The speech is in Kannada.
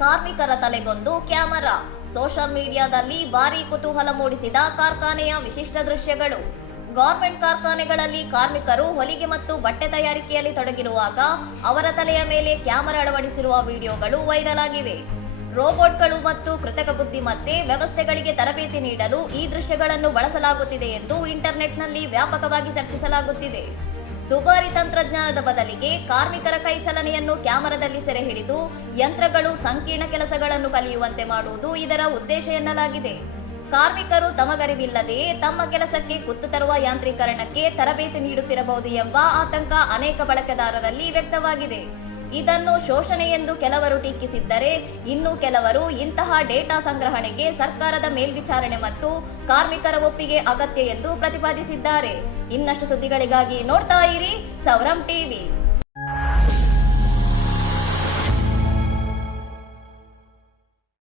ಕಾರ್ಮಿಕರ ತಲೆಗೊಂದು ಕ್ಯಾಮೆರಾ. ಸೋಷಿಯಲ್ ಮೀಡಿಯಾದಲ್ಲಿ ಭಾರೀ ಕುತೂಹಲ ಮೂಡಿಸಿದ ಕಾರ್ಖಾನೆಯ ವಿಶಿಷ್ಟ ದೃಶ್ಯಗಳು. ಗಾರ್ಮೆಂಟ್ ಕಾರ್ಖಾನೆಗಳಲ್ಲಿ ಕಾರ್ಮಿಕರು ಹೊಲಿಗೆ ಮತ್ತು ಬಟ್ಟೆ ತಯಾರಿಕೆಯಲ್ಲಿ ತೊಡಗಿರುವಾಗ ಅವರ ತಲೆಯ ಮೇಲೆ ಕ್ಯಾಮೆರಾ ಅಳವಡಿಸಿರುವ ವಿಡಿಯೋಗಳು ವೈರಲ್ ಆಗಿವೆ. ರೋಬೋಟ್ಗಳು ಮತ್ತು ಕೃತಕ ಬುದ್ಧಿಮತ್ತೆ ವ್ಯವಸ್ಥೆಗಳಿಗೆ ತರಬೇತಿ ನೀಡಲು ಈ ದೃಶ್ಯಗಳನ್ನು ಬಳಸಲಾಗುತ್ತಿದೆ ಎಂದು ಇಂಟರ್ನೆಟ್ನಲ್ಲಿ ವ್ಯಾಪಕವಾಗಿ ಚರ್ಚಿಸಲಾಗುತ್ತಿದೆ. ದುಬಾರಿ ತಂತ್ರಜ್ಞಾನದ ಬದಲಿಗೆ ಕಾರ್ಮಿಕರ ಕೈಚಲನೆಯನ್ನು ಕ್ಯಾಮೆರಾದಲ್ಲಿ ಸೆರೆ ಹಿಡಿದು ಯಂತ್ರಗಳು ಸಂಕೀರ್ಣ ಕೆಲಸಗಳನ್ನು ಕಲಿಯುವಂತೆ ಮಾಡುವುದು ಇದರ ಉದ್ದೇಶ ಎನ್ನಲಾಗಿದೆ. ಕಾರ್ಮಿಕರು ತಮಗರಿವಿಲ್ಲದೆಯೇ ತಮ್ಮ ಕೆಲಸಕ್ಕೆ ಕುತ್ತು ತರುವ ಯಾಂತ್ರೀಕರಣಕ್ಕೆ ತರಬೇತಿ ನೀಡುತ್ತಿರಬಹುದು ಎಂಬ ಆತಂಕ ಅನೇಕ ಬಳಕೆದಾರರಲ್ಲಿ ವ್ಯಕ್ತವಾಗಿದೆ. ಇದನ್ನು ಶೋಷಣೆ ಎಂದು ಕೆಲವರು ಟೀಕಿಸಿದ್ದರೆ, ಇನ್ನು ಕೆಲವರು ಇಂತಹ ಡೇಟಾ ಸಂಗ್ರಹಣೆಗೆ ಸರ್ಕಾರದ ಮೇಲ್ವಿಚಾರಣೆ ಮತ್ತು ಕಾರ್ಮಿಕರ ಒಪ್ಪಿಗೆ ಅಗತ್ಯ ಎಂದು ಪ್ರತಿಪಾದಿಸಿದ್ದಾರೆ. ಇನ್ನಷ್ಟು ಸುದ್ದಿಗಳಿಗಾಗಿ ನೋಡ್ತಾ ಇರಿ ಸೌರಂ ಟಿವಿ.